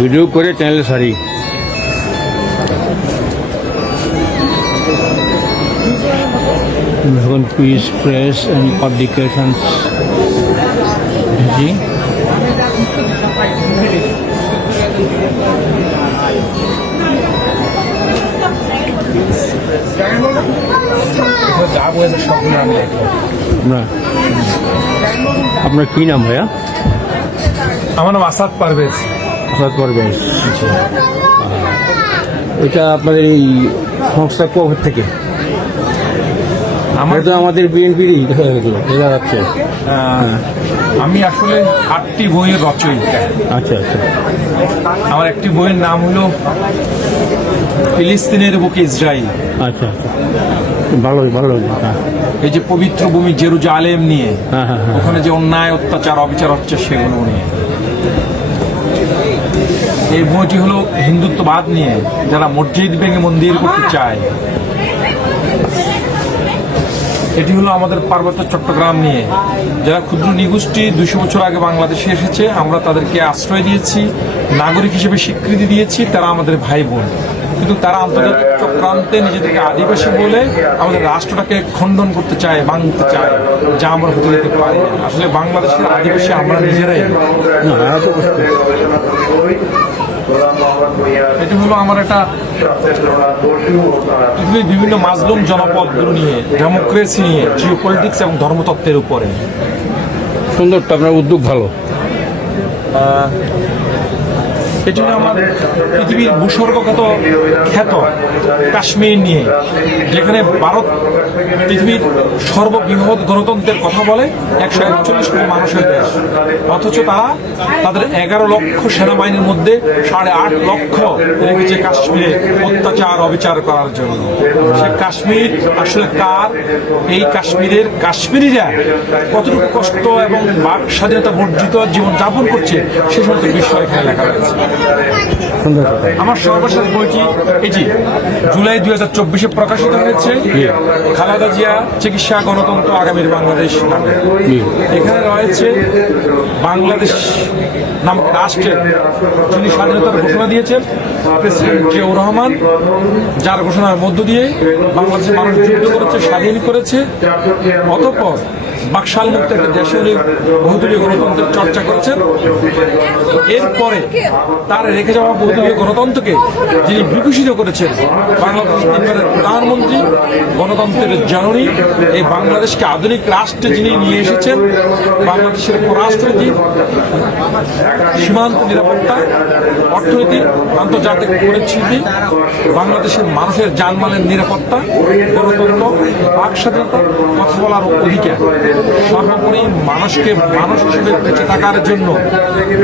Video করে চ্যানেলে সারি। এখন peace press and publications ji আপনার কী নাম ভাইয়া? আমার নাম আসাদ পারভেজ। এটা আপনাদের এই সংস্থা থেকে। আমার তো আমাদের বিএনপিরই দেখা যাচ্ছে আমি আসলে আটটি বইয়ের রচয়িতা। আচ্ছা আচ্ছা। আমার একটি বইয়ের নাম হলো ফিলিস্তিনের বুকে ইসরায়েল আচ্ছা আচ্ছা। ভালোই ভালো। হ্যাঁ। এই যে পবিত্র ভূমি জেরুজালেম নিয়ে হ্যাঁ হ্যাঁ হ্যাঁ। ওখানে যে অন্যায় অত্যাচার অবিচার হচ্ছে সেগুলো নিয়ে। এই বইটি হলো হিন্দুত্ববাদ নিয়ে, যারা মসজিদ ভেঙে মন্দির করতে চায়। এটি হলো আমাদের পার্বত্য চট্টগ্রাম নিয়ে। যারা ক্ষুদ্র নিগোষ্ঠী দুশো বছর আগে বাংলাদেশে এসেছে, আমরা তাদেরকে আশ্রয় দিয়েছি, নাগরিক হিসেবে স্বীকৃতি দিয়েছি, তারা আমাদের ভাই বোন। কিন্তু তারা আন্তর্জাতিক চক্রান্তে নিজেদেরকে আদিবাসী বলে আমাদের রাষ্ট্রটাকে খণ্ডন করতে চায়, ভাঙতে চায়, যা আমরা হতে দিতে পারি আসলে বাংলাদেশের আদিবাসী আমরা নিজেরাই। হলো আমার একটা পৃথিবীর বিভিন্ন মাজলুম জনপদগুলো নিয়ে ডেমোক্রেসি নিয়ে জিও পলিটিক্স এবং ধর্মতত্ত্বের উপরে। সুন্দর তো আপনার উদ্যোগ ভালো। হলো আমার পৃথিবীর ভূস্বর্গখ্যাত খ্যাত কাশ্মীর নিয়ে, যেখানে ভারত পৃথিবীর সর্ববৃহৎ গণতন্ত্রের কথা বলে, একশো একচল্লিশ কোটি মানুষের দেশ। অথচ তারা তাদের এগারো লক্ষ সেনাবাহিনীর মধ্যে সাড়ে আট লক্ষ রেখেছে কাশ্মীরে অত্যাচার, অবিচার করার জন্য। সে কাশ্মীর আসলে কার? এই কাশ্মীরের কাশ্মীরিরা কতটুকু কষ্ট এবং বাক স্বাধীনতা বর্জিত জীবন যাপন করছে, সে সমস্ত বিষয় এখানে লেখা রয়েছে। সুন্দর কথা আমার সর্বশেষ বইটি এটি জুলাই দুই হাজার চব্বিশে প্রকাশিত হয়েছে। খালেদা জিয়া চিকিৎসা গণতন্ত্র আগামীর বাংলাদেশ নামে। এখানে রয়েছে বাংলাদেশ নামক রাষ্ট্রের যিনি স্বাধীনতার ঘোষণা দিয়েছেন প্রেসিডেন্ট জিয়াউর রহমান যার ঘোষণার মধ্য দিয়ে বাংলাদেশের মানুষ যুদ্ধ করেছে স্বাধীন করেছে অতঃপর বাকশাল মুক্ত একটা দেশে উনি বহুদলীয় গণতন্ত্রের চর্চা করেছেন। এরপরে তার রেখে যাওয়া বহুদলীয় গণতন্ত্রকে যিনি বিকশিত করেছেন বাংলাদেশ প্রধানমন্ত্রী, গণতন্ত্রের জননী, এই বাংলাদেশকে আধুনিক রাষ্ট্রে যিনি নিয়ে এসেছেন, বাংলাদেশের পররাষ্ট্রনীতি, সীমান্ত নিরাপত্তা, অর্থনীতি, আন্তর্জাতিক পরিস্থিতি, বাংলাদেশের মানুষের জানমালের নিরাপত্তা, গণতন্ত্র, বাক স্বাধীনতা, কথা বলার অধিকার। সর্বোপরি মানুষকে, মানুষ হিসেবে বেঁচে থাকার জন্য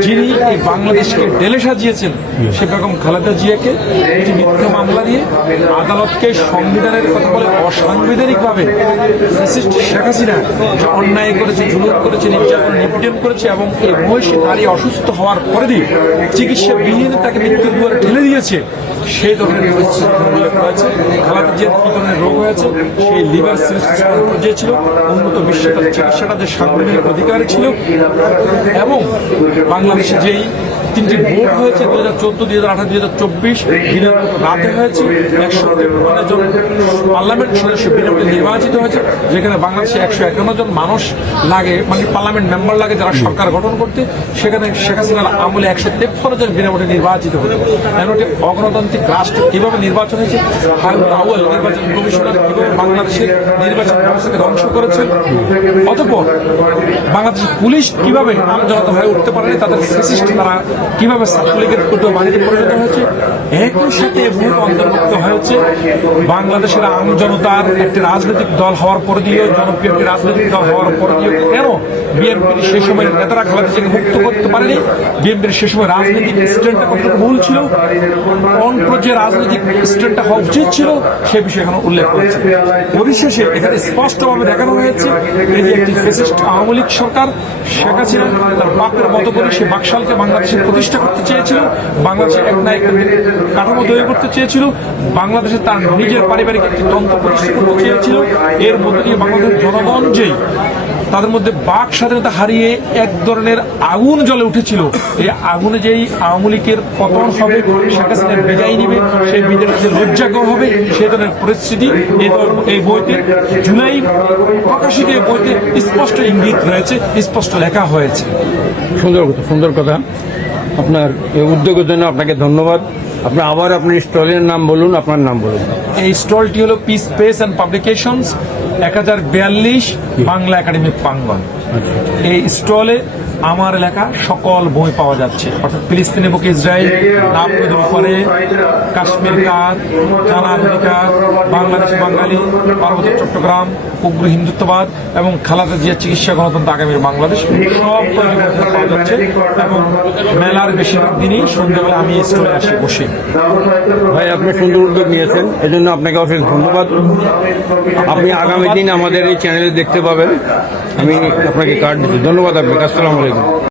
যিনি এই বাংলাদেশকে ডেলে সাজিয়েছেন, সে বেগম খালেদা জিয়াকে, একটি মিথ্যা মামলা দিয়ে আদালতকে সংবিধানের কথা বলে অসাংবিধানিকভাবে শেখ হাসিনা যে অন্যায় করেছে, জুলুম করেছে, নির্যাতন, নিপীড়ন করেছে এবং এই মহিষী নারী অসুস্থ হওয়ার পরে দিয়ে চিকিৎসা বিহীন তাকে মৃত্যুর দুয়ারে ঠেলে দিয়েছে, সেই ধরনের রয়েছে খালাদা ধরনের রোগ হয়েছে? সেই লিভার সিরোসিস পর্যায়ে ছিল, উন্নত বিশ্বে তার চিকিৎসাটা যে সাংবিধানিক অধিকার ছিল এবং বাংলাদেশে যেই তিনটি ভোট হয়েছে দু হাজার চোদ্দ, দুই হাজার আঠারো, দুই হাজার চব্বিশ, দিনের রাতে হয়েছে। একশো তেপ্পান্ন জন পার্লামেন্ট সদস্য বিনামূল্যে নির্বাচিত হয়েছে, যেখানে বাংলাদেশে একশো একান্ন জন মানুষ লাগে মানে পার্লামেন্ট মেম্বার লাগে যারা সরকার গঠন করতে। সেখানে শেখ হাসিনার আমলে একশো তেপ্পান্ন জন বিনামূল্যে নির্বাচিত হয়েছে। এমন একটি অগণতান্ত্রিক রাষ্ট্র কীভাবে নির্বাচন হয়েছে আউয়াল নির্বাচন কমিশনার কীভাবে বাংলাদেশের নির্বাচন ব্যবস্থাকে ধ্বংস করেছেন, অতঃপর বাংলাদেশের পুলিশ কীভাবে আমজনতা হয়ে উঠতে পারেনি, তাদের ফেসিস্ট তারা কীভাবে ছাত্রলীগের দুটো বাহিনীতে পরিণত হয়েছে? একই সাথে ভোট অন্তর্ভুক্ত হয়েছে। বাংলাদেশের আমজনতার একটি রাজনৈতিক দল হওয়ার পর দিয়েও জনপ্রিয় একটি রাজনৈতিক দল হওয়ার পর দিয়েও কেন বিএনপির সেই সময় নেতারা খালেদা জিয়াকে মুক্ত করতে পারেনি? বিএনপির সে সময় রাজনৈতিক স্ট্যান্ডটা কতটুকু ভুল ছিল? কোন পর্যায়ে রাজনৈতিক স্ট্যান্ডটা হওয়া উচিত ছিল, সে বিষয়ে এখানে উল্লেখ করেছে। পরিশেষে এখানে স্পষ্টভাবে দেখানো হয়েছে এই যে একটি ফেসিস্ট আওয়ামী লীগ সরকার, শেখ হাসিনা তার বাপের মতো করে সে বাকশালকে বাংলাদেশে প্রতিষ্ঠা করতে চেয়েছিল বাংলাদেশের এক না এক কাঠামো তৈরি করতে চেয়েছিল, বাংলাদেশে তার নিজের পারিবারিক একটি তন্ত্র প্রতিষ্ঠা করতে চেয়েছিল। এর মধ্যে দিয়ে বাংলাদেশের জনগণ যেই, তাদের মধ্যে বাক স্বাধীনতা হারিয়ে এক ধরনের আগুন জ্বলে উঠেছিল। এই আগুনে যেই আওয়ামী লীগের পতন হবে, শেখ হাসিনা বিদায় নিবে, সেই বিদায় যে লজ্জাকর হবে, সেই ধরনের পরিস্থিতি এই বইতে জুলাই প্রকাশিত এই বইতে স্পষ্ট ইঙ্গিত রয়েছে, স্পষ্ট লেখা হয়েছে। সুন্দর কথা সুন্দর কথা। আপনার এই উদ্যোগের জন্য আপনাকে ধন্যবাদ। আপনি আবার আপনার স্টলের নাম বলুন আপনার নাম বলুন। এই স্টলটি হলো পিস প্রেস অ্যান্ড পাবলিকেশনস এক হাজার বিয়াল্লিশ বাংলা একাডেমি প্রাঙ্গন এই স্টলে আমার এলাকা সকল বই পাওয়া যাচ্ছে। অর্থাৎ ফিলিস্তিনি বুক ইসরায়েল নামগুলোর উপরে কাশ্মীর কার, জানা বাংলাদেশ বাঙালি, পার্বত্য চট্টগ্রাম, উগ্র হিন্দুত্ববাদ এবং খালাদা জিয়া চিকিৎসা গণতন্ত্র আগামীর বাংলাদেশ সব পাওয়া যাচ্ছে এবং মেলার বেশিরভাগ দিনই সন্ধ্যাবেলা আমি এই স্টলে আসি বসে। ভাই, আপনি সুন্দর উদ্যোগ নিয়েছেন, এজন্য আপনাকে অশেষ ধন্যবাদ। আপনি আগামী দিন আমাদের এই চ্যানেলে দেখতে পাবেন। আমি আপনাকে কার্ড দিচ্ছি। ধন্যবাদ আপনাকে আসসালামু Assalamu alaikum.